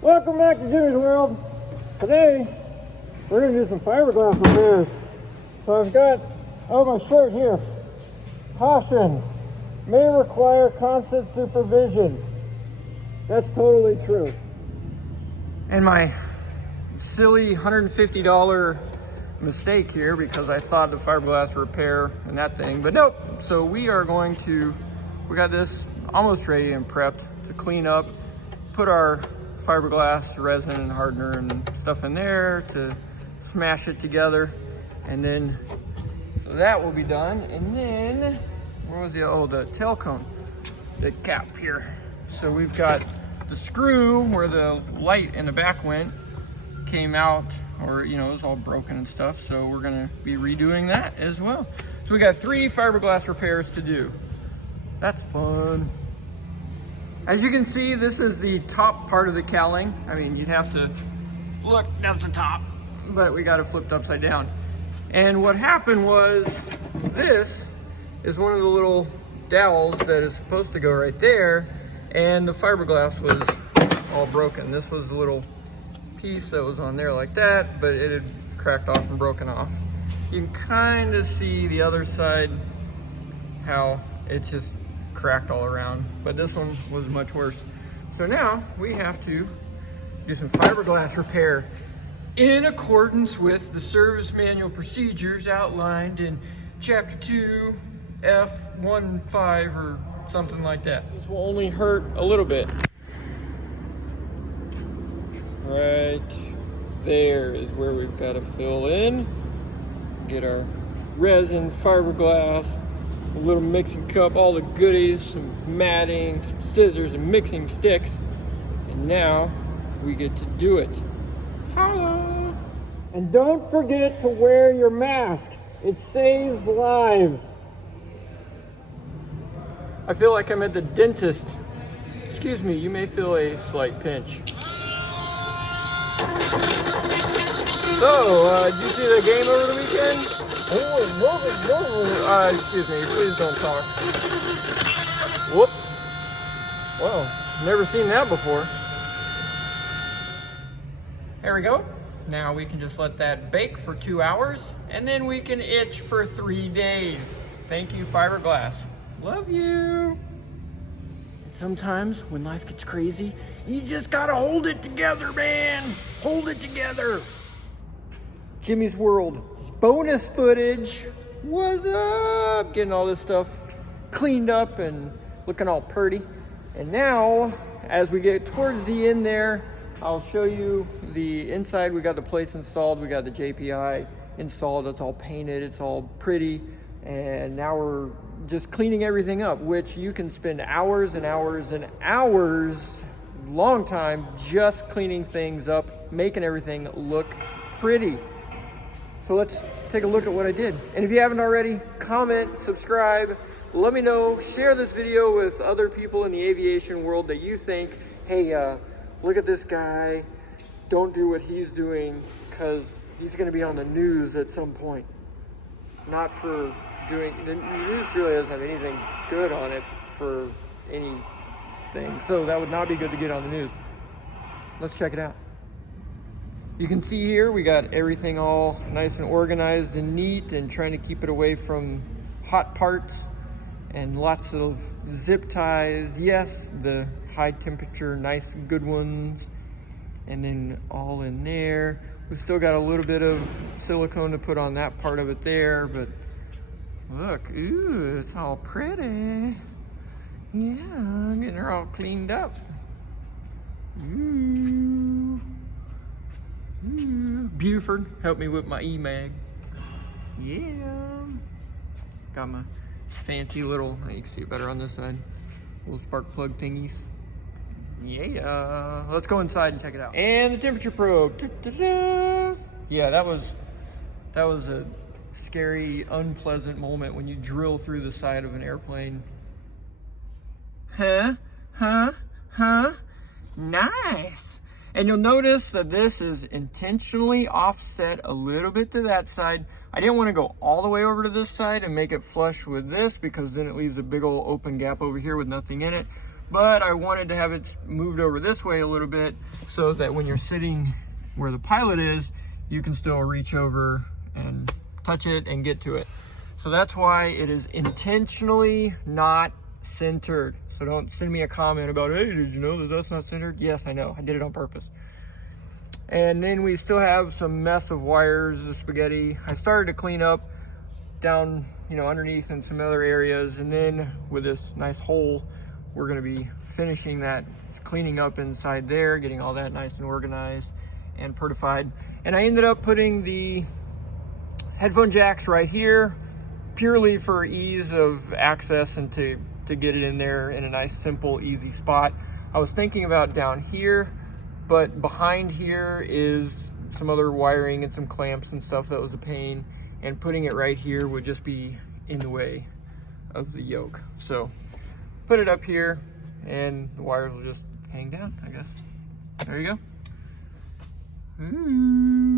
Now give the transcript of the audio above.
Welcome back to Jimmy's World. Today, we're going to do some fiberglass repairs. So I've got, my shirt here. Caution, may require constant supervision. That's totally true. And my silly $150 mistake here, because I thought the fiberglass repair and that thing, but nope. So we got this almost ready and prepped to clean up, put our fiberglass resin and hardener and stuff in there to smash it together, and then so that will be done. And then where was the tail cone, the cap here. So we've got the screw where the light in the back went came out, or it was all broken and stuff, so we're gonna be redoing that as well. So we got 3 fiberglass repairs to do. That's fun. As you can see, this is the top part of the cowling. I mean, you'd have to look, that's the top, but we got it flipped upside down. And what happened was, this is one of the little dowels that is supposed to go right there, and the fiberglass was all broken. This was the little piece that was on there like that, but it had cracked off and broken off. You can kind of see the other side, how it just cracked all around, but this one was much worse. So now we have to do some fiberglass repair in accordance with the service manual procedures outlined in chapter 2 F15 or something like that. This will only hurt a little bit. Right there is where we've got to fill in, get our resin, fiberglass, a little mixing cup, all the goodies, some matting, some scissors, and mixing sticks. And now we get to do it. Hello. And don't forget to wear your mask. It saves lives. I feel like I'm at the dentist. Excuse me, you may feel a slight pinch. So, did you see the game over the weekend? Excuse me, please don't talk. Whoops. Well, never seen that before. There we go. Now we can just let that bake for 2 hours, and then we can itch for 3 days. Thank you, fiberglass. Love you. And sometimes when life gets crazy, you just gotta hold it together, man. Hold it together. Jimmy's World bonus footage. What's up? Getting all this stuff cleaned up and looking all pretty. And now, as we get towards the end there, I'll show you the inside. We got the plates installed. We got the JPI installed. It's all painted. It's all pretty. And now we're just cleaning everything up, which you can spend hours and hours and hours, long time, just cleaning things up, making everything look pretty. So let's take a look at what I did. And if you haven't already, comment, subscribe, let me know, share this video with other people in the aviation world that you think, hey, look at this guy, don't do what he's doing, because he's gonna be on the news at some point. Not for doing, the news really doesn't have anything good on it for anything. So that would not be good to get on the news. Let's check it out. You can see here, we got everything all nice and organized and neat, and trying to keep it away from hot parts, and lots of zip ties. Yes, the high temperature, nice, good ones. And then all in there. We've still got a little bit of silicone to put on that part of it there, but look, ooh, it's all pretty. Yeah, getting her all cleaned up. Ooh. Buford helped me with my E-mag. Yeah. Got my fancy little, you can see it better on this side, little spark plug thingies. Yeah. Let's go inside and check it out. And the temperature probe. Da-da-da. Yeah, that was a scary, unpleasant moment when you drill through the side of an airplane. Huh? Nice. And you'll notice that this is intentionally offset a little bit to that side. I didn't want to go all the way over to this side and make it flush with this, because then it leaves a big old open gap over here with nothing in it. but I wanted to have it moved over this way a little bit so that when you're sitting where the pilot is, you can still reach over and touch it and get to it. So that's why it is intentionally not centered. So don't send me a comment about, hey, did you know that that's not centered? Yes, I know, I did it on purpose. And then we still have some mess of wires, the spaghetti. I started to clean up down, you know, underneath in some other areas. And then with this nice hole, we're gonna be finishing that, cleaning up inside there, getting all that nice and organized and certified. And I ended up putting the headphone jacks right here, purely for ease of access and to get it in there in a nice, simple, easy spot. I was thinking about down here, but behind here is some other wiring and some clamps and stuff that was a pain, and putting it right here would just be in the way of the yoke. So put it up here and the wires will just hang down, I guess. There you go. Ooh.